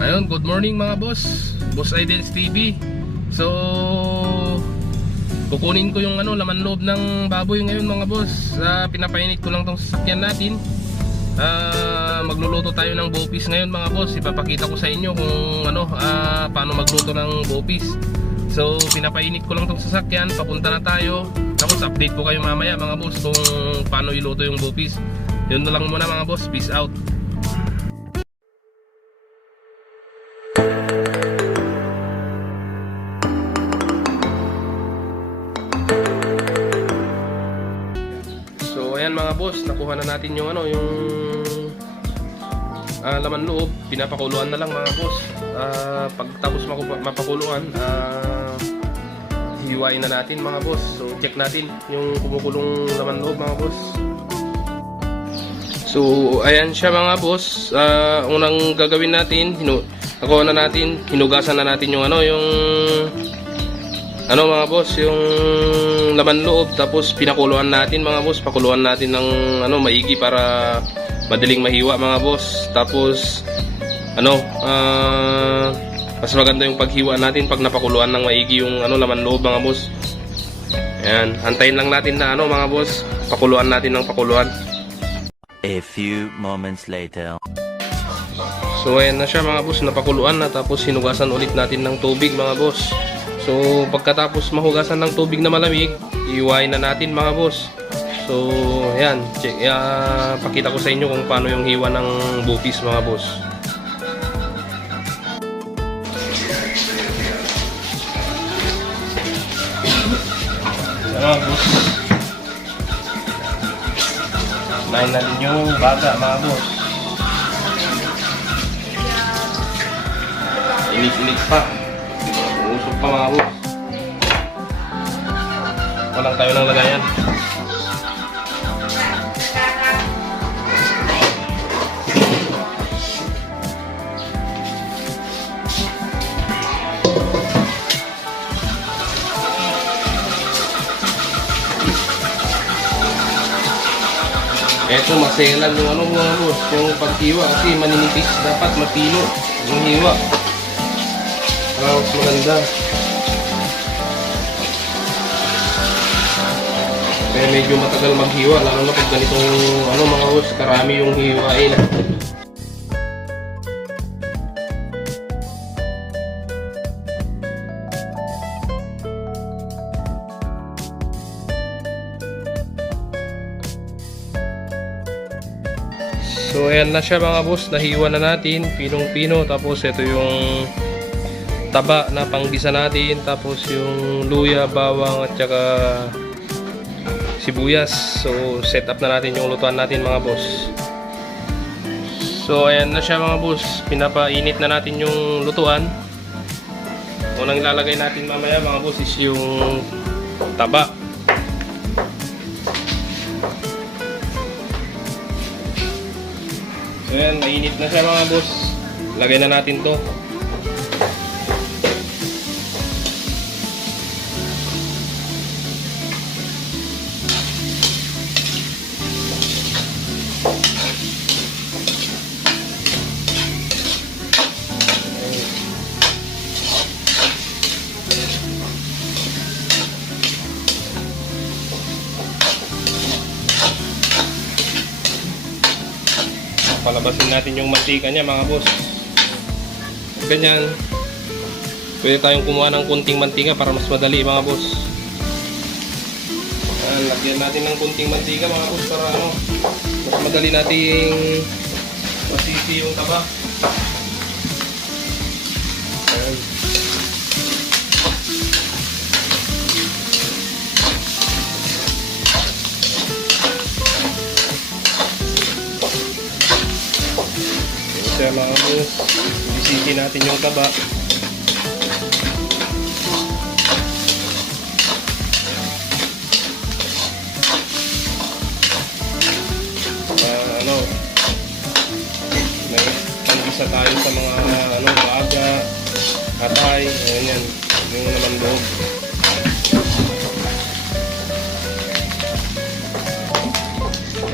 Ayun, good morning mga boss. Boss Idles TV. So, kukunin ko yung laman loob ng baboy ngayon mga boss. Pinapainit ko lang tong sasakyan natin. Magluluto tayo ng bopis ngayon mga boss. Ipapakita ko sa inyo kung paano magluto ng bopis. So, pinapainit ko lang tong sasakyan. Papunta na tayo. Tapos update ko kayo mamaya mga boss kung paano iluto yung bopis. Yun na lang muna mga boss. Peace out. Ayan mga boss, nakuha na natin yung laman loob. Pinapakuluan na lang mga boss. Pagtapos mapakuluan, hiwain na natin mga boss. So check natin yung kumukulong laman loob mga boss. So ayan siya mga boss. Unang gagawin natin, nakuha na natin, hinugasan na natin yung mga boss, yung laman loob, tapos pinakuluan natin mga boss. Pakuluan natin ng maigi para madaling mahiwa mga boss. Tapos mas maganda yung paghiwa natin pag napakuluan ng maigi yung laman loob mga boss. Ayan, antayin lang natin na mga boss, pakuluan natin ng pakuluan. A few moments later. So ayan na siya mga boss, napakuluan na, tapos hinugasan ulit natin ng tubig mga boss. So pagkatapos mahugasan ng tubig na malamig, iwain na natin mga boss. So ayan, pakita ko sa inyo kung paano yung hiwa ng bopis mga boss. Mga boss, nahin natin yung baga mga boss. Init-init pa, usok pa mga boss. Walang tayo ng lagayan. Eto, maselan yung mga boss, yung paghiwa kasi maninipis, dapat matino yung hiwa. Mas maganda. Kaya medyo matagal maghiwa, lalo na pag ganitong mga boss, karami yung hiwain. So ayan na siya mga boss, nahiwa na natin, pinong-pino. Tapos ito yung taba na panggisa natin, tapos yung luya, bawang at saka sibuyas. So set up na natin yung lutuan natin mga boss. So ayan na siya mga boss, pinapainit na natin yung lutuan. Unang ilalagay natin mamaya mga boss is yung taba. So ayan, mainit na siya mga boss, lagay na natin to. Palabasin natin yung mantika niya mga boss. Ganyan. Pwede tayong kumuha ng kunting mantika para mas madali mga boss. Ayan, lagyan natin ng kunting mantika mga boss para mas madali nating masisi yung taba. Ayan. Kaya mga boss, bisisi natin yung taba. May panggisa tayo sa mga baga, atay, ayan, yung naman loob.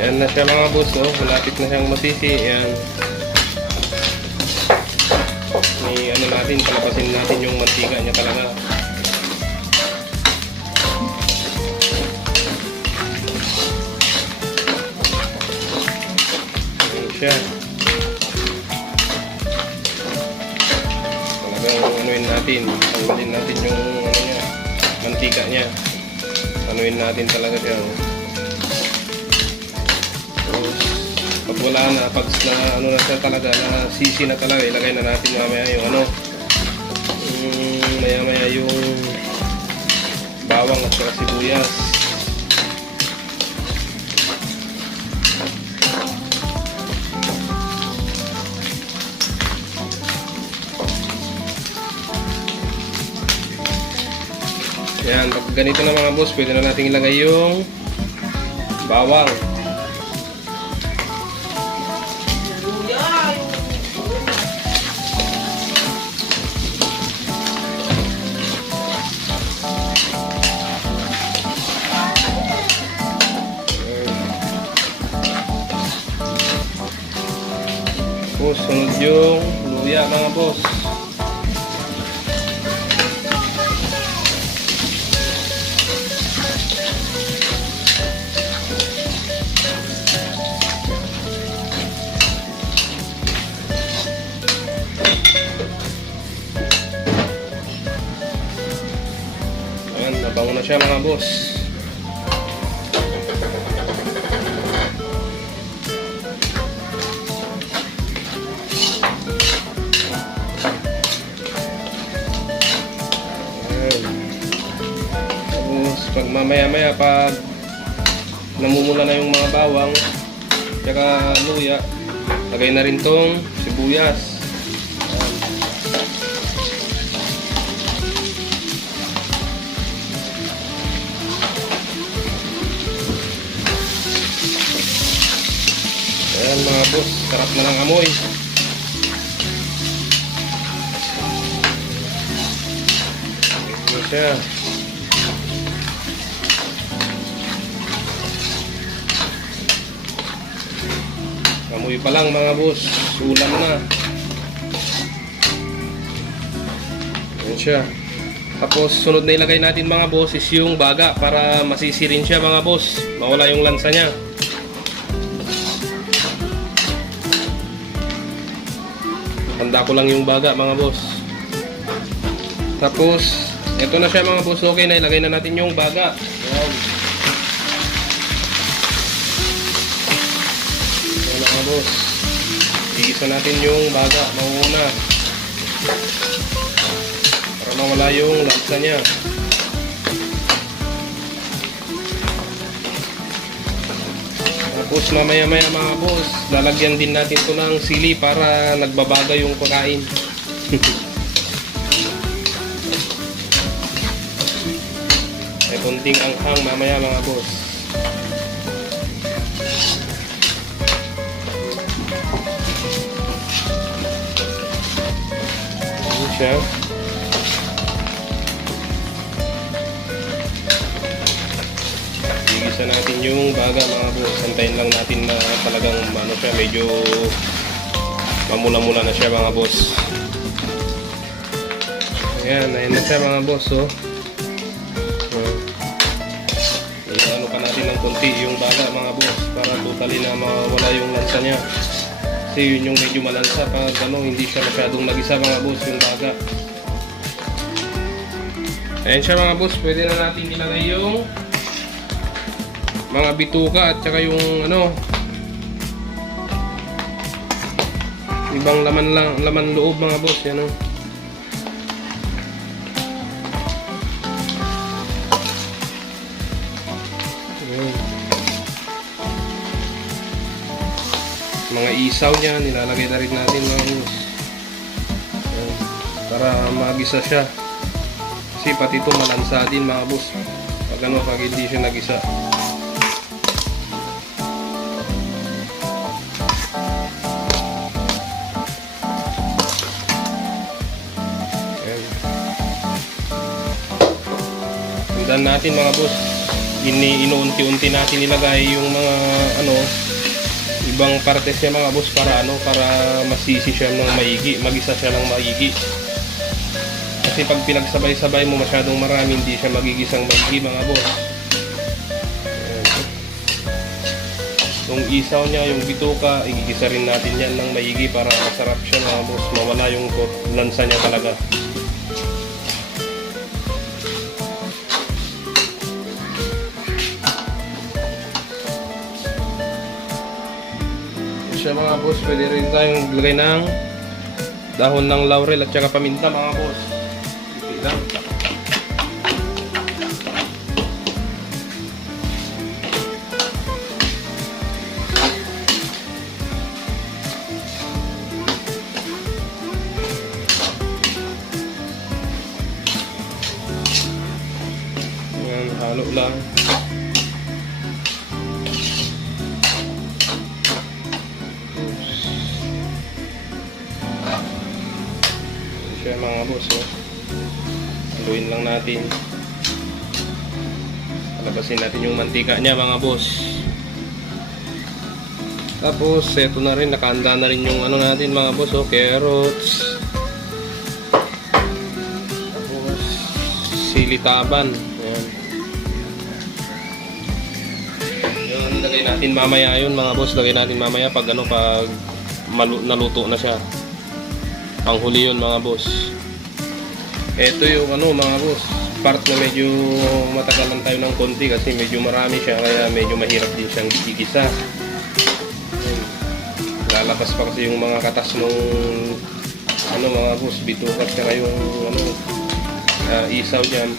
Ayan na siya mga boss, oh. Malapit na siyang masisi. Ayan. ano natin, palabasin natin yung mantika niya talaga. Ayan siya. Talagang anuin natin, tanggalin natin yung ano niya, mantika niya. Anuin natin talaga siya. Pag wala na, pag na, ano na siya talaga, na sisi na talaga, ilagay na natin mamaya yung ano, maya yung bawang at saka sibuyas. Yan, pag ganito na mga boss, pwede na natin ilagay yung bawang. Tapos sunod yung luya mga boss. Ayan, nabango na siya mga boss. Pag mamaya-maya, pag namumula na yung mga bawang tsaka luya, lagay na rin tong sibuyas. Ayan mga boss, sarap na ng amoy. Ito siya. Amoy pa lang mga boss, ulam na. Ayan siya. Tapos sunod na ilagay natin mga boss is yung baga para masisirin siya mga boss, mawala yung lansa niya. Handa ko lang yung baga mga boss. Tapos ito na siya mga boss, okay na, ilagay na natin yung baga. Ayan. Mga boss, iisa natin yung baga mauuna para mawala yung lansa niya. Tapos mamaya-maya mga boss, lalagyan din natin ito ng sili para nagbabaga yung pagkain. May konting anghang mamaya mga boss. Siya. Igisa natin yung baga mga boss. Santayin lang natin na talagang ano siya, medyo mamula-mula na siya mga boss. Ayan, ayan na siya mga boss. Oh. Ano pa natin ng konti yung baga mga boss para totally na mawala yung lansa niya. Kasi yun yung medyo malansa pag ano, hindi siya masyadong nagisa mga boss yung baga. Ayan siya mga boss, pwede na natin ilagay yung mga bituka at saka yung ano, ibang laman loob mga boss, yan o. Mga isaw niya, nilalagay na rin natin mga boss. Ayan, para magisa siya. Kasi pati ito malansa din mga boss. Pag ano, pag hindi siya nagisa. Ayan. Sundan natin mga boss. Inuunti-unti natin nilagay yung mga ano, ibang partes niya mga boss para ano, para masisi siya ng maigi, magisa siya ng maigi. Kasi pag pinagsabay-sabay mo masyadong marami, hindi siya magigisang maigi mga boss. Yung isaw niya, yung bituka, igigisa rin natin yan ng maigi para masarap siya mga boss, mawala yung lansa niya talaga. Siya mga boss, pwede rin tayong lagay ng dahon ng laurel at saka paminta mga boss. Okay lang. Ayan, halo lang. Siya mga boss, oh. Haluin lang natin. Palabasin natin yung mantika niya mga boss. Tapos eto na rin, nakahanda na rin yung ano natin mga boss, oh, carrots. Tapos silitaban. Ayan. Yun, lagay natin mamaya yun mga boss, lagay natin mamaya pag ano, pag naluto na siya. Panghuli yun mga boss. Ito yung ano mga boss, part na medyo matagalan tayo ng konti kasi medyo marami siya, kaya medyo mahirap din siyang gigisa. Lalabas pa kasi yung mga katas nung ano mga boss, bitukat saka yung ano, isaw dyan,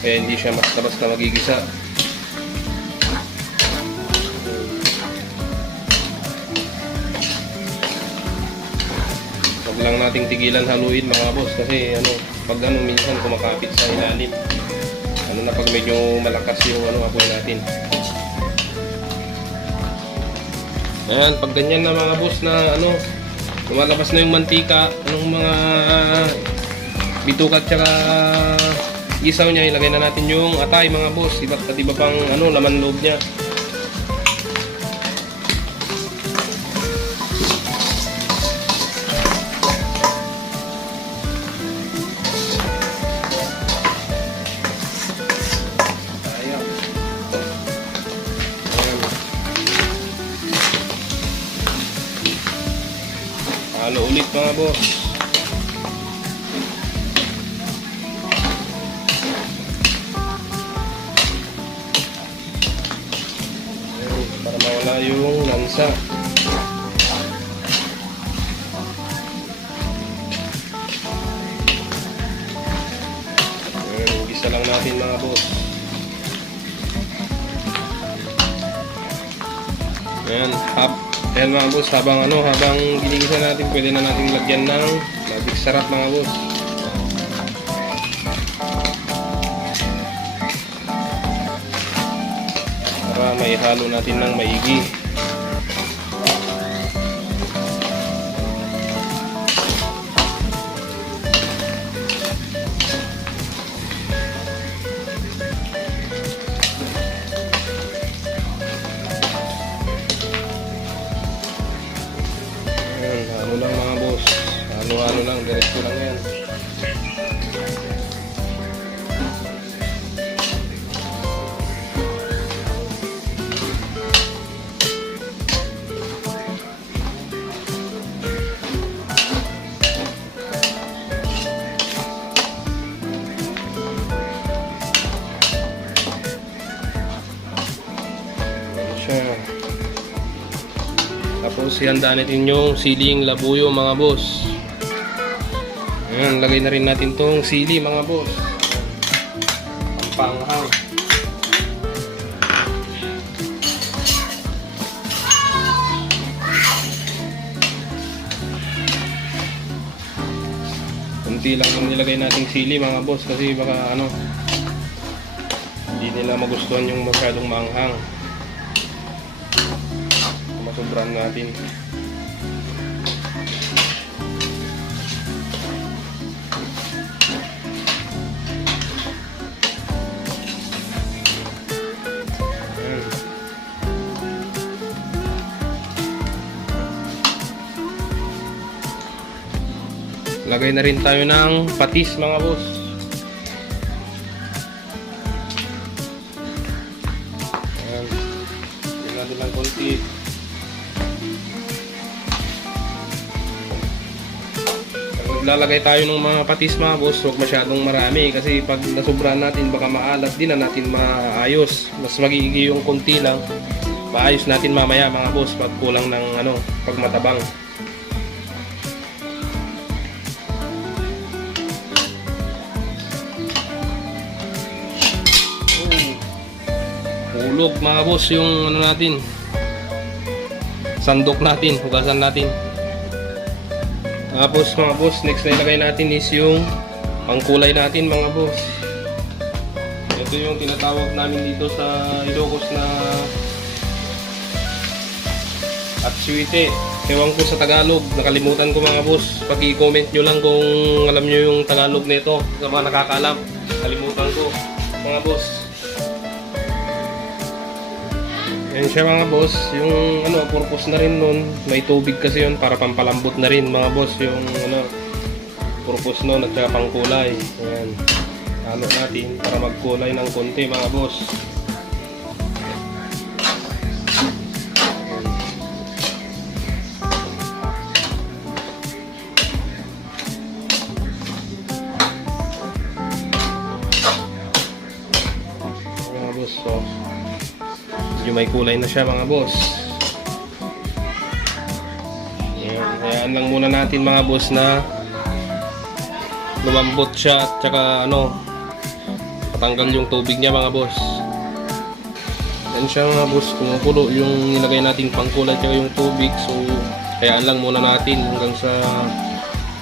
kaya hindi siya basta-basta magigisa. Huwag lang nating tigilan haluin mga boss kasi ano, pag ano minsan kumakapit sa ilalim. Ano na pag medyo malakas yung ano apoy natin. Ayan, pag ganyan na mga boss na ano, lumalabas na yung mantika, anong mga bitukat tsaka isaw niya, ilagay na natin yung atay mga boss. Iba't iba pang ano, laman loob niya. Halo ulit mga boss. Ayan, para mawala yung lansa. Ayan, gisa lang natin mga boss. Ayan, ayan mga boss, habang ginigisa natin, pwede na natin lagyan ng magic sarap mga boss. Para maihalo natin ng maigi. Ano lang mga boss, ano lang, diretso lang yan. Ayan siya. Tapos ihanda natin yung siling labuyo mga boss. Ayan, lagay na rin natin tong sili mga boss. Ang panghang. Kunti lang yung nilagay nating sili mga boss kasi baka ano, hindi nila magustuhan yung masyadong manghang. Sobrang natin. Ayan. Lagay na rin tayo ng patis mga boss. Ayan. Lagyan natin ng konti. Pag naglalagay tayo ng mga patis mga boss, huwag masyadong marami kasi pag nasobrahan natin baka maalat, di na natin maayos. Mas magiging yung konti lang. Maayos natin mamaya mga boss pag kulang ng pag matabang. Hulog mga boss yung natin, sandok natin, hugasan natin. Tapos mga boss, next na ilagay natin is yung pangkulay natin mga boss. Ito yung tinatawag namin dito sa Ilocos na atsuite. Ewan ko sa Tagalog, nakalimutan ko mga boss. Pag-i-comment nyo lang kung alam nyo yung Tagalog nito sa mga nakakaalam. Kalimutan ko mga boss. Yan siya mga boss, yung purpose na rin nun, may tubig kasi yun para pampalambot na rin mga boss yung purpose nun at saka pangkulay. Ayan, halo natin para magkulay ng konti mga boss. Mga boss, so yung may kulay na siya mga boss. Ayan lang muna natin mga boss na lumambot siya at saka patanggal yung tubig niya mga boss. Ayan siya mga boss, kumukulo yung nilagay natin pangkulay at saka yung tubig. So hayaan lang muna natin hanggang sa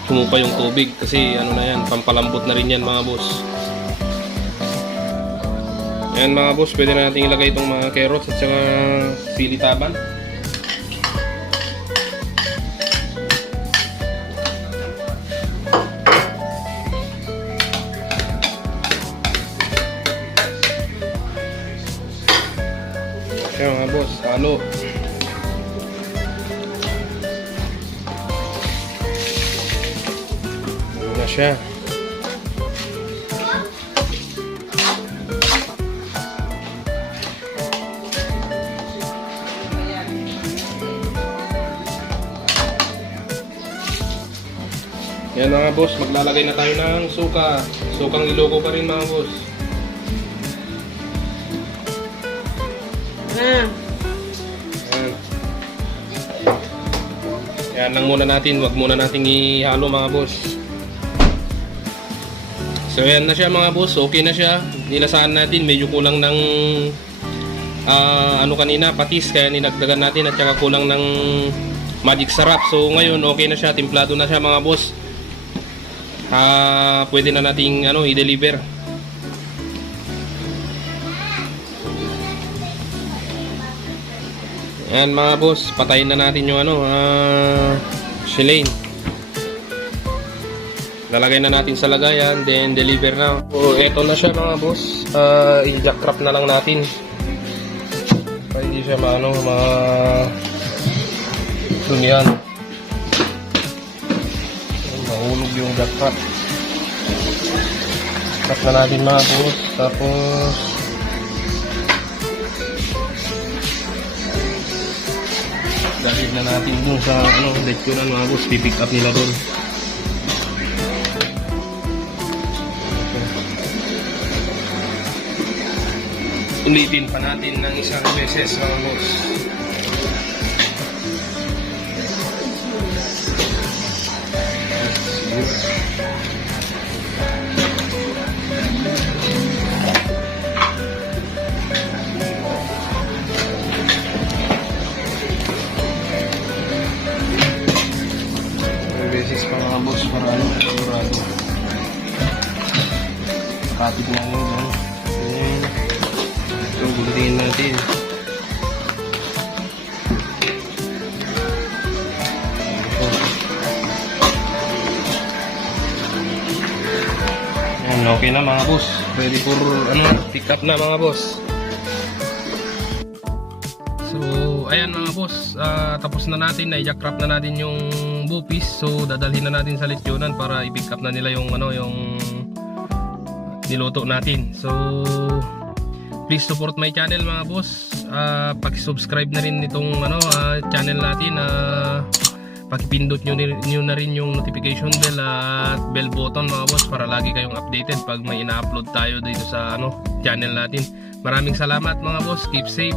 tumupa yung tubig kasi na yan, pampalambot na rin yan mga boss. Ayan mga boss, pwede na natin ilagay itong mga carrots at saka sili taban. Ayan mga boss, halo. Ayan na siya. Yan mga boss, maglalagay na tayo ng suka. Sukang Ilocos pa rin mga boss. Yan. Yan lang muna natin, wag muna nating ihalo mga boss. So yan na siya mga boss, okay na siya. Nilasaan natin, medyo kulang ng kanina, patis, kaya ninagdagan natin at saka kulang ng magic sarap. So ngayon okay na siya, timplado na siya mga boss. Pwede na nating i-deliver. Ayan mga boss, patayin na natin yung shellane. Lalagay na natin sa lagayan, then deliver na. So eto na siya mga boss, i-jack wrap na lang natin para hindi siya sunian. Mahulog yung jack wrap. Cut na natin mga boss, tapos dahil na natin dun sa lecturean mga boss, pipick up nila dun. Ulitin pa natin ng isang beses mga boss. Beses pa mga boss para sigurado. Kapit na yun. Ito, gulutin natin. Yan, okay na mga boss. Ready for pick up na mga boss. So, ayan mga boss, tapos na natin, na-jack wrap na natin yung bupis. So dadalhin na natin sa lechonan para i-pick up na nila yung yung niluto natin. So please support my channel mga boss. Paki-subscribe na rin itong channel natin. Pakipindot nyo na rin yung notification bell at bell button mga boss para lagi kayong updated pag may ina-upload tayo dito sa channel natin. Maraming salamat mga boss. Keep safe.